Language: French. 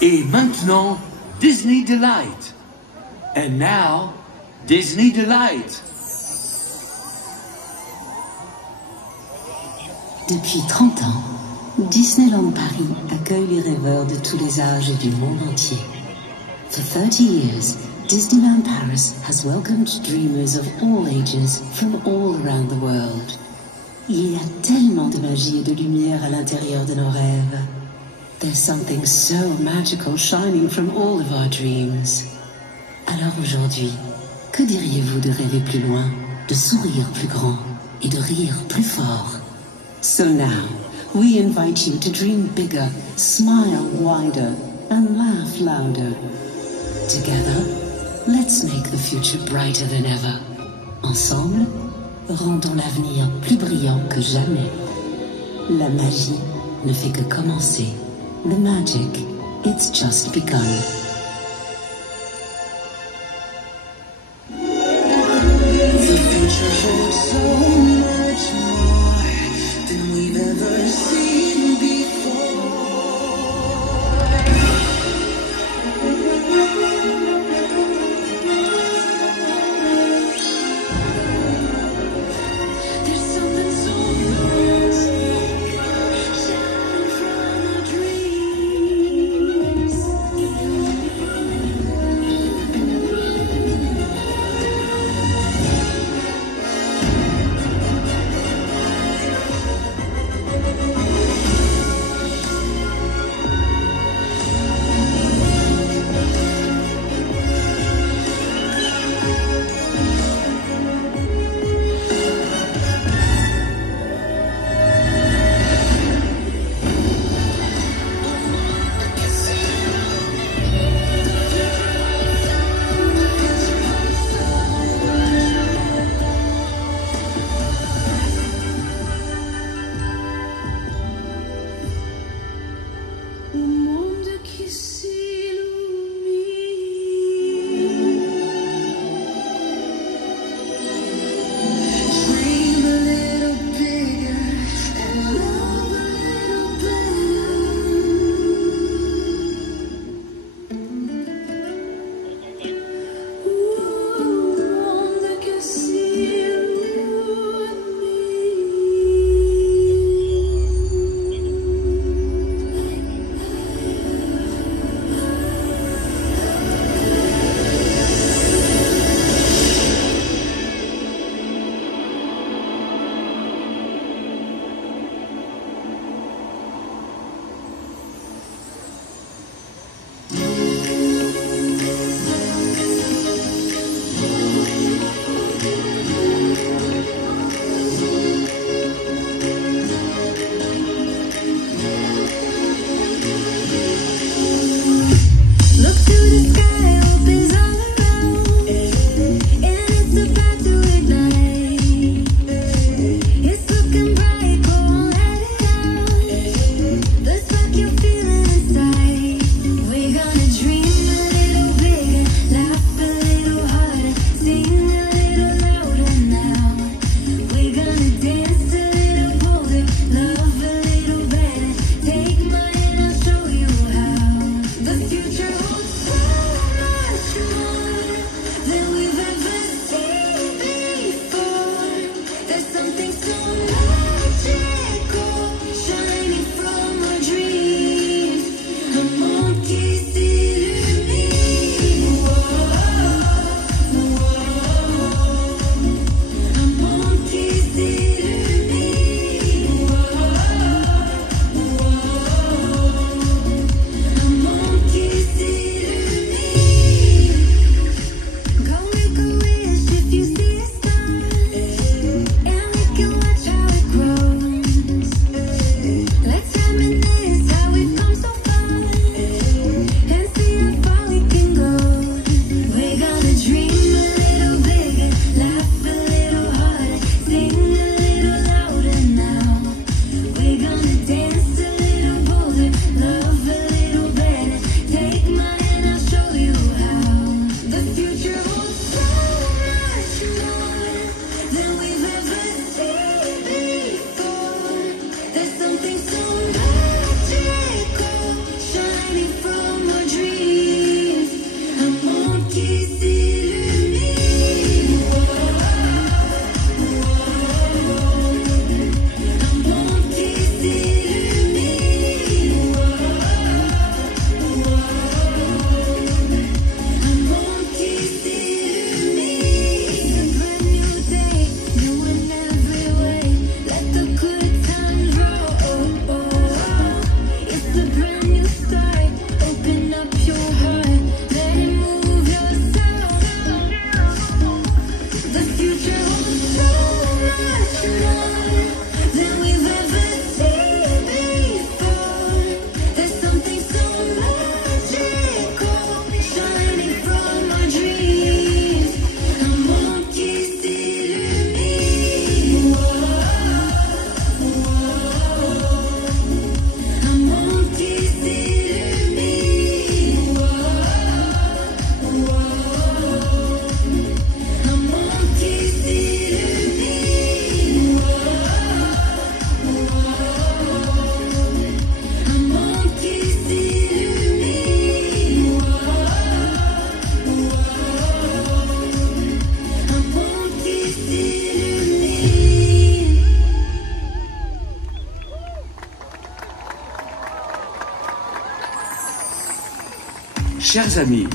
Et maintenant, Disney DLight. And now, Disney DLight. Depuis 30 ans, Disneyland Paris accueille les rêveurs de tous les âges et du monde entier. For 30 years, Disneyland Paris has welcomed dreamers of all ages from all around the world. Il y a tellement de magie et de lumière à l'intérieur de nos rêves. There's something so magical shining from all of our dreams. Alors aujourd'hui, que diriez-vous de rêver plus loin, de sourire plus grand et de rire plus fort? So now, we invite you to dream bigger, smile wider, and laugh louder. Together, let's make the future brighter than ever. Ensemble, rendons l'avenir plus brillant que jamais. La magie ne fait que commencer. The magic, it's just begun. The future holds so much more than we've ever seen before. There's something so magic shining from our dreams. Au monde qui s'illumine. Dream a little bigger and love a little better. Monde qui s'illumine. Look to the sky, hope is all around, and it's about to ignite. It's looking bright, go on, let it out. The spark you're feeling inside. We're gonna dream a little bigger, laugh a little harder, sing a little louder now. We're gonna dance a little bolder, love a little better. Take my hand, I'll show you how. The future holds so Chers amis,